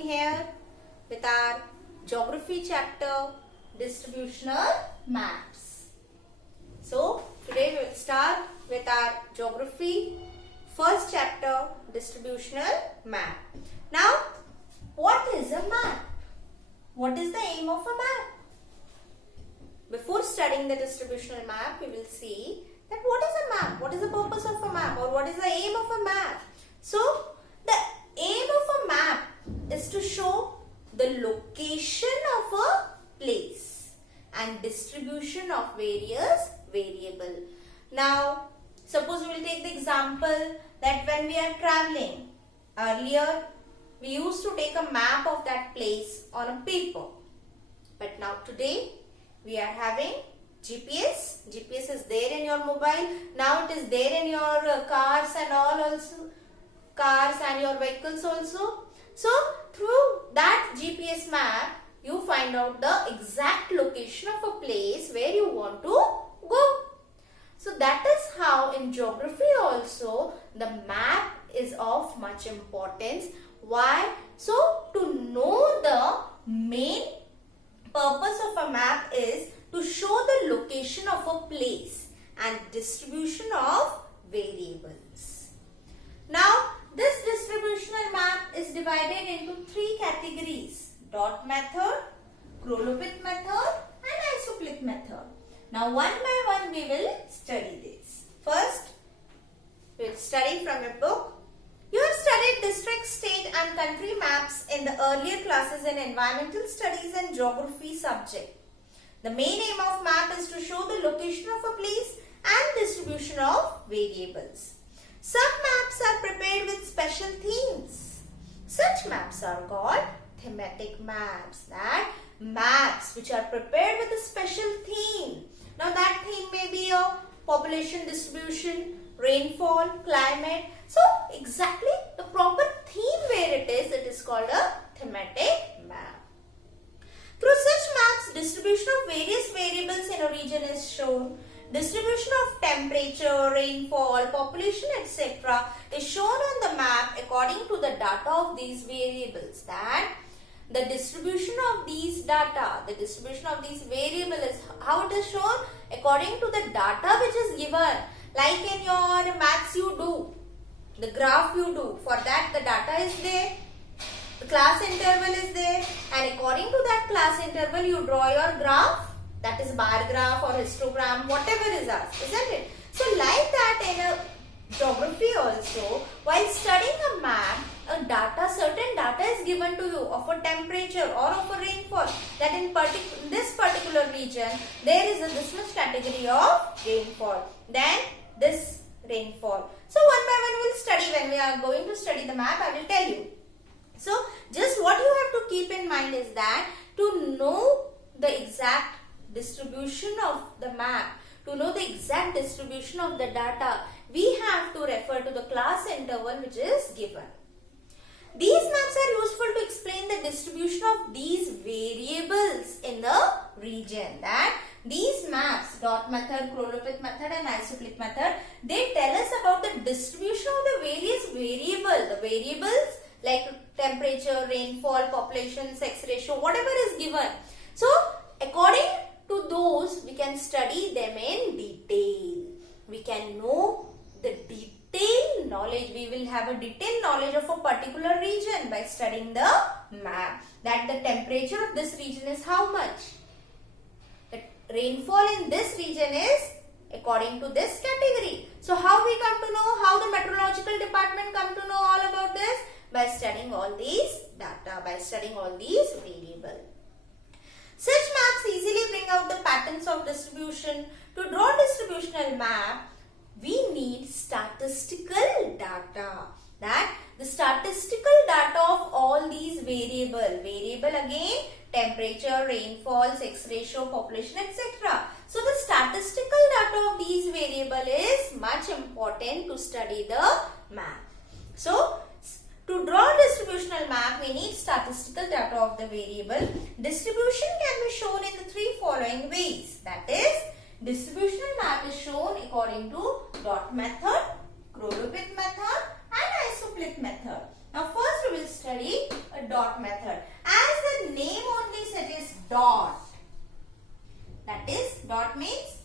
starting here with our geography chapter, distributional maps. So today we will start with our geography first chapter, distributional map. Now what is a map? What is the aim of a map? Before studying the distributional map, we will see that what is a map? What is the purpose of a map, or what is the aim of a map? So the aim of a map is to show the location of a place and distribution of various variables. Now suppose we will take the example that when we are traveling, earlier we used to take a map of that place on a paper, but now today we are having GPS. GPS is there in your mobile. Now it is there in your cars and all also. Cars and your vehicles also. So through that GPS map, you find out the exact location of a place where you want to go. So that is how in geography also the map is of much importance. Why? So to know the main purpose of a map is to show the location of a place and distribution of variables. Now this distributional map is divided into three categories: dot method, Choropleth method and Isopleth method. Now one by one we will study this. First we will study from a book. You have studied district, state and country maps in the earlier classes in environmental studies and geography subject. The main aim of map is to show the location of a place and distribution of variables. Some maps are prepared with special themes. Such maps are called thematic maps. That maps which are prepared with a special theme. Now that theme may be a population distribution, rainfall, climate. So exactly the proper theme where it is called a thematic map. Through such maps, distribution of various variables in a region is shown. Distribution of temperature, rainfall, population, etc. is shown on the map according to the data of these variables. That the distribution of these data, the distribution of these variables is how it is shown according to the data which is given. Like in your maths you do, the graph you do, for that the data is there, the class interval is there, and according to that class interval you draw your graph, that is bar graph or histogram, whatever is asked, isn't it? So like that in a geography also, while studying a map, certain data is given to you of a temperature or of a rainfall, that in this particular region there is this much category of rainfall, then this rainfall. So one by one we will study. When we are going to study the map, I will tell you. So just what you have to keep in mind is that to know the exact distribution of the map, to know the exact distribution of the data, we have to refer to the class interval which is given. These maps are useful to explain the distribution of these variables in the region. That these maps, dot method, Choropleth method and Isopleth method, they tell us about the distribution of the various variables. The variables like temperature, rainfall, population, sex ratio, whatever is given. So according to those, we can study them in detail. We can know the detailed knowledge. We will have a detailed knowledge of a particular region by studying the map. That the temperature of this region is how much? The rainfall in this region is according to this category. So how we come to know, how the meteorological department come to know all about this? By studying all these data, by studying all these variables. Such maps easily bring out the patterns of distribution. To draw distributional map, we need statistical data. That the statistical data of all these variable again, temperature, rainfall, sex ratio, population, etc. So the statistical data of these variable is much important to study the map. So to draw distributional map, we need statistical data of the variable. Distribution can be shown in the three following ways. That is, distributional map is shown according to dot method, Choropleth method and Isopleth method. Now first we will study a dot method. As the name only suggests dot. That is, dot means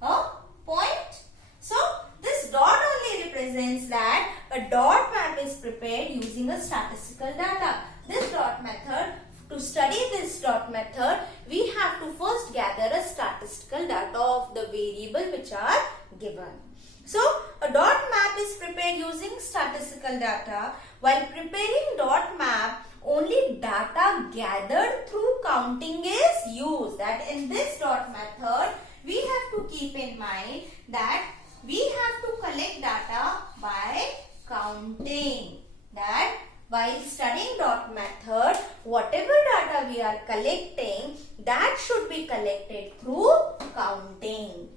a point. So this dot only represents that a dot map is prepared using a statistical data. This dot method, to study this dot method, we have to first gather a statistical data of the variable which are given. So a dot map is prepared using statistical data. While preparing dot map, only data gathered through counting is used. That in this dot method, we have to keep in mind that we have to collect data by counting. That while studying dot method, whatever data we are collecting, that should be collected through counting.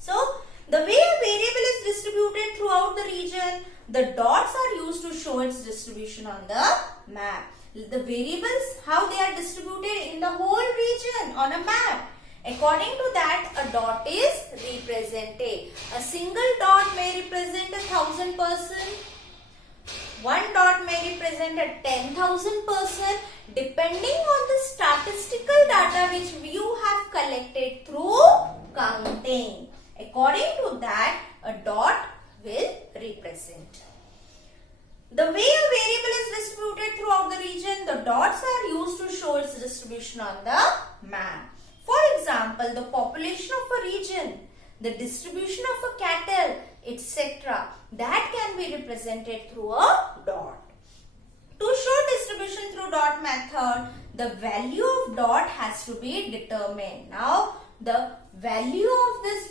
So the way a variable is distributed throughout the region, the dots are used to show its distribution on the map. The variables, how they are distributed in the whole region on a map. According to that, a dot is represented. A single dot may represent 1,000 person. One dot may represent 10,000 person, depending on the statistical data which you have collected through counting. According to that, a dot will represent. The way a variable is distributed throughout the region, the dots are used to show its distribution on the map. For example, the population of a region, the distribution of a cattle, etc. that can be represented through a dot. To show distribution through dot method, the value of dot has to be determined. Now, the value of this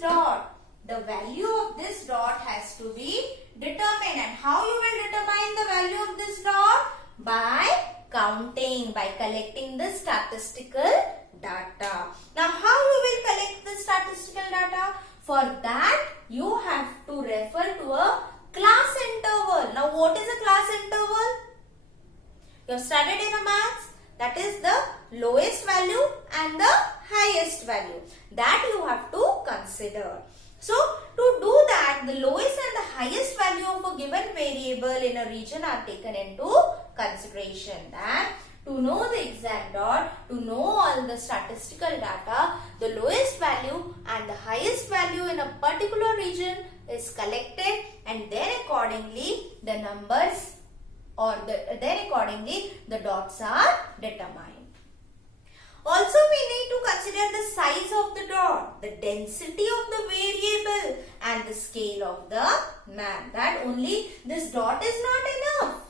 dot has to be determined. And how you will determine the value of this dot? By counting, by collecting the statistical data. Now, how you will collect the statistical data? For that, you have to refer to a class interval. Now, what is a class interval? You have studied in a maths. That is the lowest value and the highest value. That you have to consider. So, to do that, the lowest and the highest value of a given variable in a region are taken into consideration. That to know the exact dot, to know all the statistical data, the lowest value and the highest value in a particular region is collected, and then accordingly the numbers or the dots are determined. Also, we need to consider the size of the dot, the density of the variable and the scale of the map. That only this dot is not enough.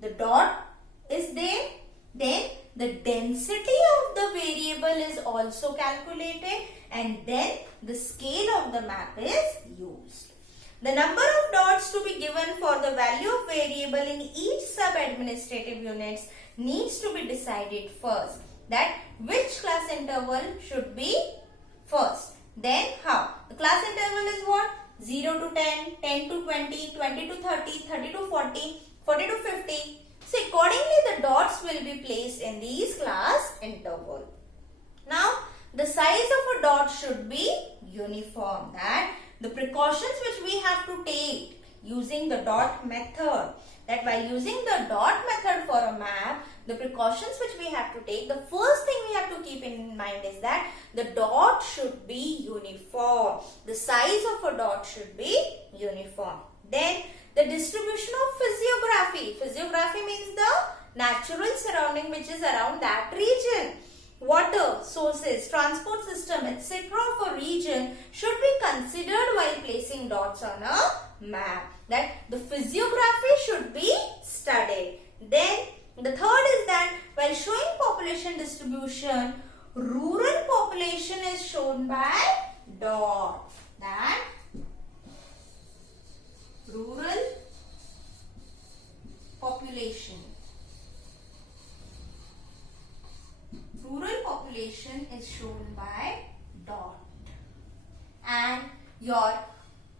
The dot is there, then the density of the variable is also calculated, and then the scale of the map is used. The number of dots to be given for the value of variable in each sub-administrative units needs to be decided first. That which class interval should be first. Then how? The class interval is what? 0 to 10, 10 to 20, 20 to 30, 30 to 40, 40 to 50. So accordingly the dots will be placed in these class interval. Now the size of a dot should be uniform. That the precautions which we have to take using the dot method, that while using the dot method for a map, the precautions which we have to take, the first thing we have to keep in mind is that the dot should be uniform. The size of a dot should be uniform. Then the distribution of physiography. Physiography means the natural surrounding which is around that region. Water, sources, transport system, etc. of a region should be considered while placing dots on a map. That the physiography should be studied. Then the third is that while showing population distribution, rural population is shown by dot. That rural population. Rural population is shown by dot. And your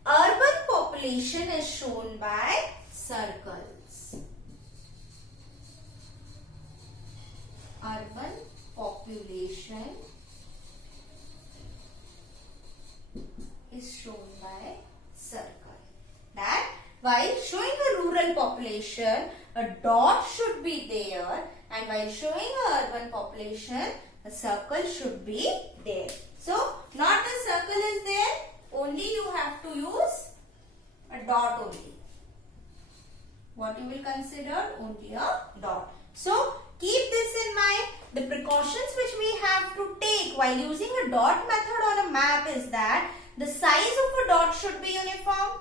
urban population is shown by circles. Urban population is shown by circle. That while showing a rural rural population, a dot should be there, and while showing a urban population, a circle should be there. So, not a circle is there, only you have to use a dot only. What you will consider? Only a dot. So, keep this in mind. The precautions which we have to take while using a dot method on a map is that the size of a dot should be uniform.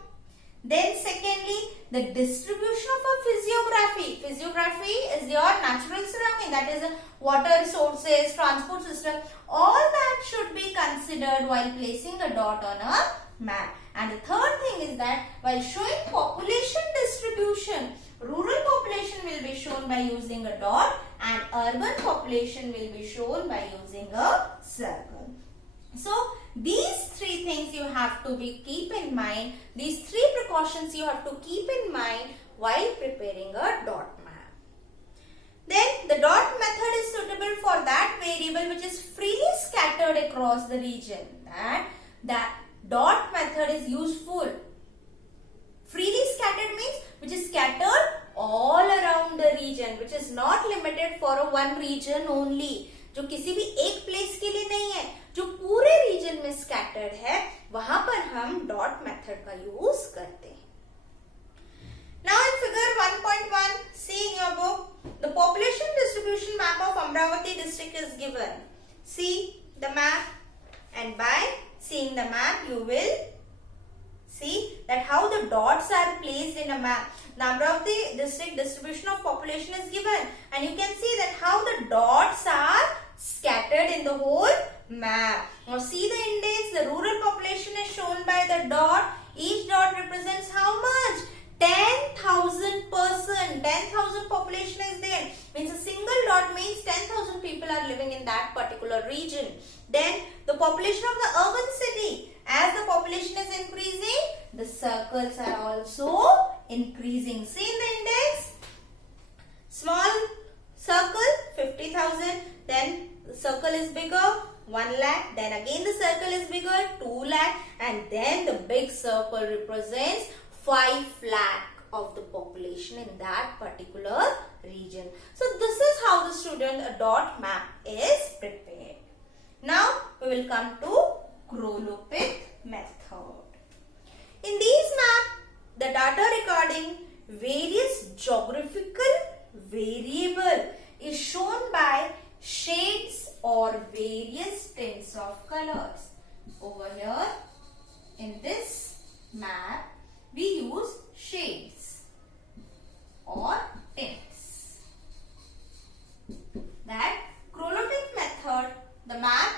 Then secondly, the distribution of a physiography. Physiography is your natural surrounding, that is water resources, transport system. All that should be considered while placing a dot on a map. And the third thing is that while showing population distribution, rural population will be shown by using a dot and urban population will be shown by using a circle. So, these three things you have to keep in mind. These three precautions you have to keep in mind while preparing a dot map. Then, the dot method is suitable for that variable which is freely scattered across the region. That dot method is useful. Freely scattered means which is scattered all around the region, which is not limited for a one region only. जो किसी भी एक place के लिए नहीं है, जो पूरे रीजन में स्कैटर्ड है, वहां पर हम डॉट मेथड का यूज करते हैं. Now in figure 1.1, see in your book, the population distribution map of Amravati district is given. See the map, and by seeing the map you will see that how the dots are placed in a map. The Amravati district distribution of population is given, and you can see that how the dots are scattered in the whole map. Now see the index, the rural population is shown by the dot. Each dot represents how much? 10,000 person. 10,000 population is there. Means a single dot means 10,000 people are living in that particular region. Then the population of the urban city. As the population is increasing, the circles are also increasing. See in the index? Small circle 50,000. Then the circle is bigger 1 lakh. Then again the circle is bigger 2 lakh. And then the big circle represents 5 lakh of the population in that particular region. So this is how the student dot map is prepared. Now we will come to Choropleth method. In these maps, the data regarding various geographical variable is shown by shades or various tints of colors. Over here in this map, we use shades or tints. That Choropleth method, the map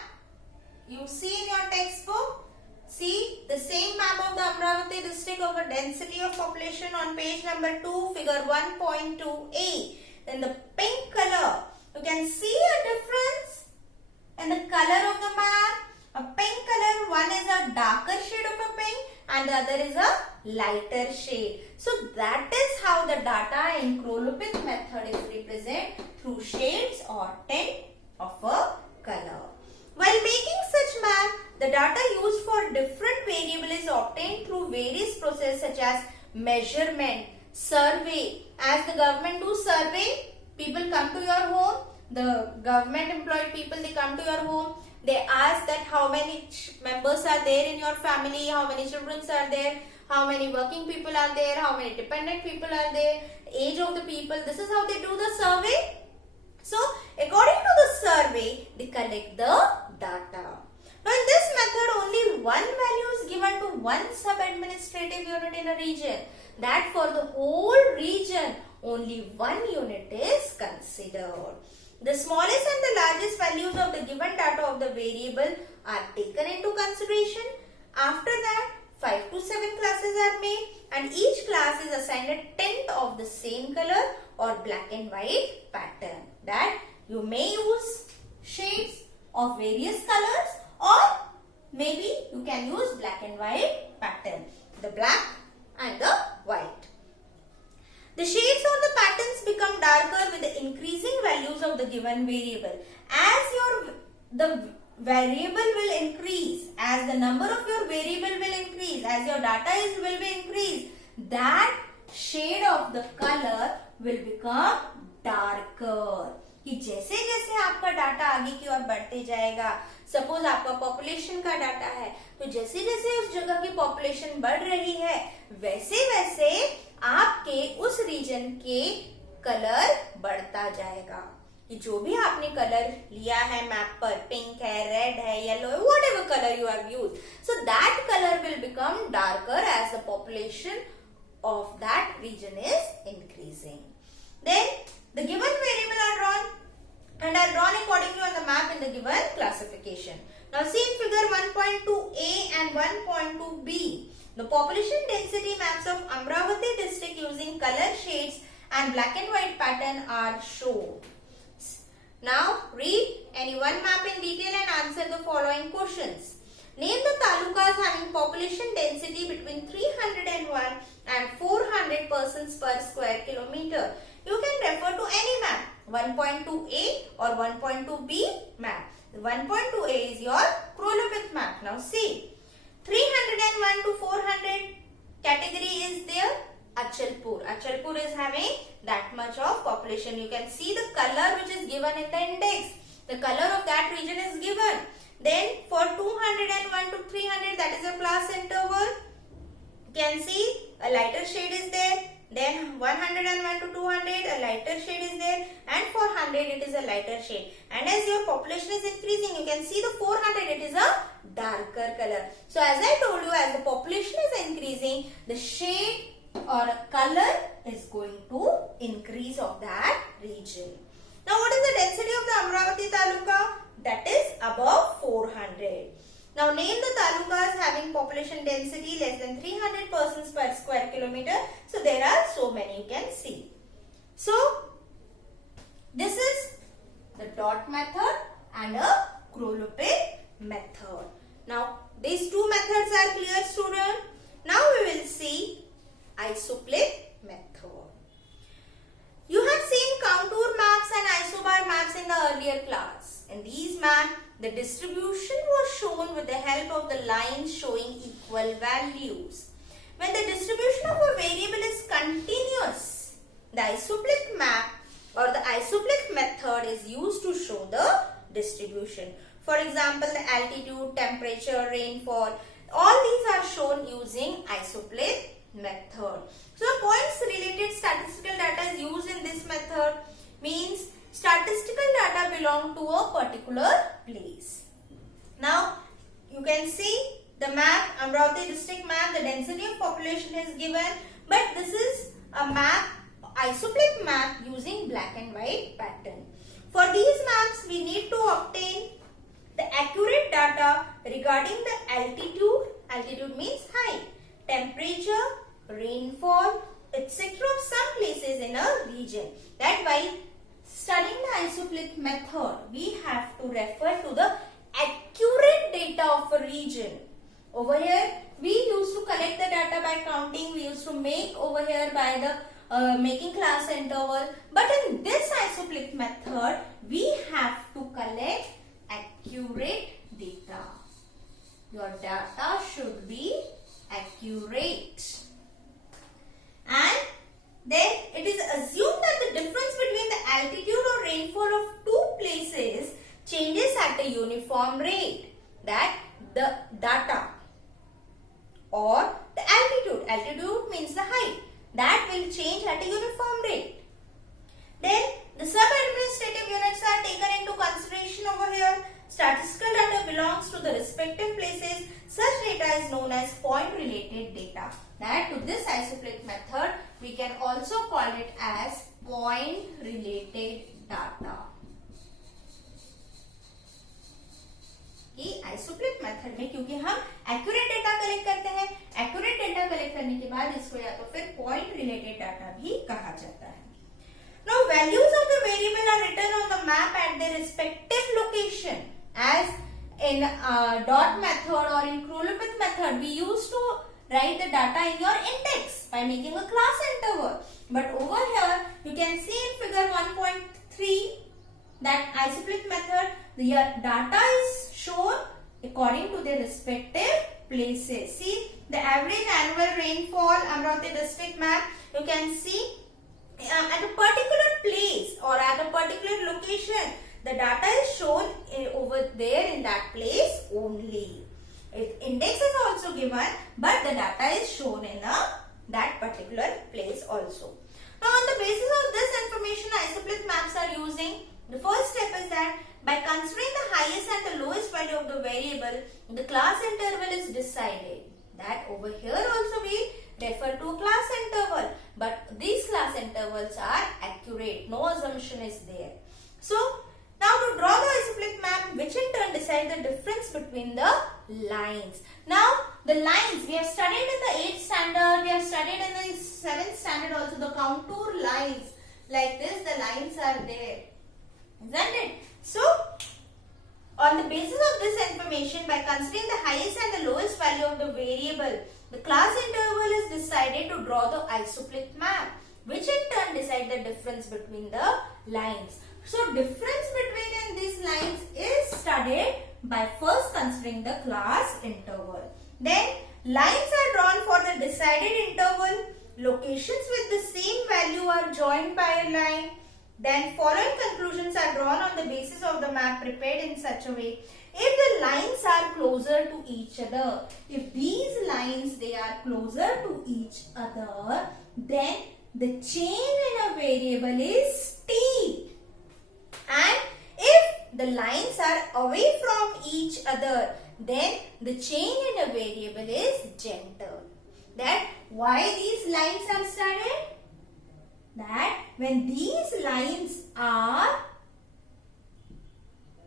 you see in your textbook. See the same map of the Amravati district of a density of population on page number 2, figure 1.2a. In the pink color, you can see a difference in the color of the map. A pink color, one is a darker shade of a pink and the other is a lighter shade. So that is how the data in Choropleth method is represented through shades or tint of a color. While making such map, the data used for different variable is obtained through various processes such as measurement, survey. As the government do survey, people come to your home. The government employed people, they come to your home. They ask that how many members are there in your family, how many children are there, how many working people are there, how many dependent people are there, age of the people. This is how they do the survey. So, according to the survey, they collect the data. Now, in this method, only one value is given to one sub-administrative unit in a region. That for the whole region, only one unit is considered. The smallest and the largest values of the given data of the variable are taken into consideration. After that, 5 to 7 classes are made and each class is assigned a tint of the same color or black and white pattern. That you may use shades of various colors or maybe you can use black and white pattern. The black and the white. The shades or the patterns become darker with the increasing values of the given variable. As the variable will increase, as the number of your variable will increase, as your data will be increased, that shade of the color will become darker. कि जैसे जैसे आपका data आगे की ओर बढ़ते जाएगा, suppose आपका population का डाटा है, तो जैसे जैसे उस जगह की पॉपुलेशन बढ़ रही है वैसे वैसे आपके उस रीजन के कलर बढ़ता जाएगा. कि जो भी आपने कलर लिया है मैप पर, पिंक है, रेड है, येलो है, whatever colour you have used, so that colour will become darker as the population of that region is increasing. Then the given variable are drawn and are drawn accordingly on the map in the given classification. Now see in figure 1.2a and 1.2b, the population density maps of Amravati district using color shades and black and white pattern are shown. Now read any one map in detail and answer the following questions. Name the talukas having population density between 301 and 400 persons per square kilometer. You can refer to any map, 1.2a or 1.2b map. 1.2a is your Choropleth map. Now see, 301 to 400 category is there. Achalpur. Achalpur is having that much of population. You can see the color which is given in the index. The color of that region is given. Then for 201 to 300, that is a class interval. You can see a lighter shade is there. Then 101 to 200, a lighter shade is there. And for 100, it is a lighter shade. And as your population is increasing, you can see the 400, it is a darker color. So as I told you, as the population is increasing, the shade or color is going to increase of that region. Now what is the density of the Amravati taluka? That is above 400. Now name the talukas having population density less than 300 persons per square kilometer. So there are so many you can see. So this is the dot method and a Choropleth method. Now these two methods are clear, student. Now we will see Isopleth method. You have seen contour maps and isobar maps in the earlier class. In these maps, the distribution was shown with the help of the lines showing equal values. When the distribution of a variable is continuous, the Isopleth map or the Isopleth method is used to show the distribution. For example, the altitude, temperature, rainfall, all these are shown using Isopleth method. So the points related statistical data is used in this method, means statistical data belong to a particular place. Now you can see the map, Amravati district map, the density of population is given, but this is a map, Isopleth map using black and white pattern. For these maps we need to obtain the accurate data regarding the altitude, altitude means height, temperature, rainfall, etc. of some places in a region. That while studying the Isopleth method, we have to refer to the accurate data of a region. Over here, we used to collect the data by counting. We used to make over here by the making class interval. But in this Isopleth method, we have to collect accurate data. Your data should be accurate. And then it is assumed that the difference between the altitude or rainfall of two places changes at a uniform rate. That the data or the altitude, altitude means the height, that will change at a uniform rate. Then the sub-administrative units are taken into consideration over here. Statistical data belongs to the respective places. Such data is known as point related data. That to this Isopleth method we can also call it as point related data. कि Isopleth method में क्योंकि हम accurate data collect करते हैं, accurate data collect करने के बाद इसको या तो फिर point related data भी कहा जाता है. Now values of the variable are written on the map at their respective location. As in dot method or in Choropleth method, we used to write the data in your index by making a class interval. But over here, you can see in figure 1.3 that Isopleth method, your data is shown according to their respective places. See, the average annual rainfall Amravati district map you can see at a particular place or at a particular location, the data is shown over there in that place only. Index is also given, but the data is shown in that particular place also. Now, on the basis of this information, Isopleth maps are using. The first step is that by considering the highest and the lowest value of the variable, the class interval is decided. That over here also we refer to class interval, but these class intervals are accurate. No assumption is there. So, now to draw the Isopleth map, which in turn decide the difference between the lines. Now, the lines we have studied in the 8th standard, we have studied in the 7th standard also, the contour lines. Like this, the lines are there. Isn't it? So, on the basis of this information, by considering the highest and the lowest value of the variable, the class interval is decided to draw the Isopleth map, which in turn decide the difference between the lines. So, difference between these lines is studied by first considering the class interval. Then, lines are drawn for the decided interval. Locations with the same value are joined by a line. Then, following conclusions are drawn on the basis of the map prepared in such a way. If the lines are closer to each other, if these lines they are closer to each other, then the change in a variable is steep. And if the lines are away from each other, then the change in a variable is gentle. That why these lines are studied? That when these lines are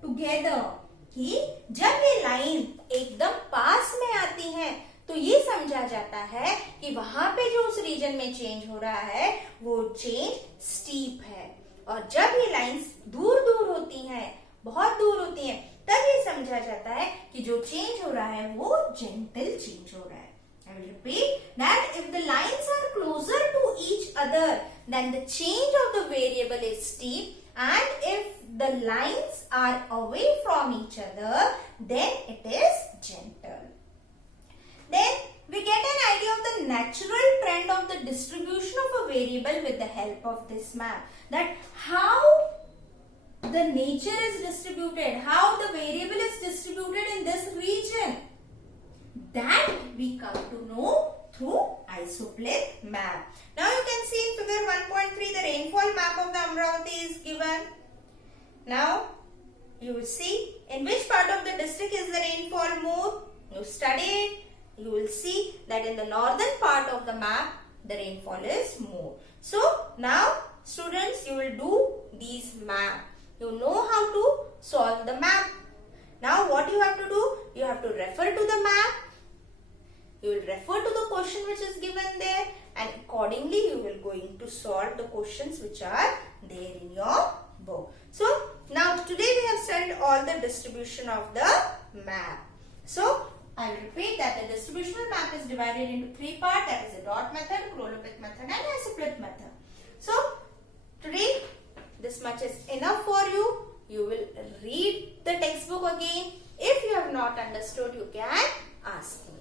together, कि जब ये line एकदम पास में आती हैं, तो ये समझा जाता है कि वहां पे जो उस रीजन में चेंज हो रहा है वो चेंज स्टीप है. और जब ये लाइंस दूर दूर होती हैं, बहुत दूर होती हैं, तब ये समझा जाता है कि जो चेंज हो रहा है वो जेंटल चेंज हो रहा है. I will repeat that if the lines are closer to each other, then the change of the variable is steep, and if the lines are away from each other, then it is gentle. Then we get an idea of the natural trend of the distribution of a variable with the help of this map. That how the nature is distributed, how the variable is distributed in this region. That we come to know through Isopleth map. Now you can see in figure 1.3 the rainfall map of the Amravati is given. Now you will see in which part of the district is the rainfall more. You study it. You will see that in the northern part of the map the rainfall is more. So now students, you will do these map. You know how to solve the map. Now what you have to do? You have to refer to the map. You will refer to the question which is given there, and accordingly you will going to solve the questions which are there in your book. So now today we have studied all the distribution of the map. So I will repeat that the distributional map is divided into 3 parts, that is the dot method, Choropleth method and Isopleth method. So today this much is enough for you. You will read the textbook again. If you have not understood, you can ask me.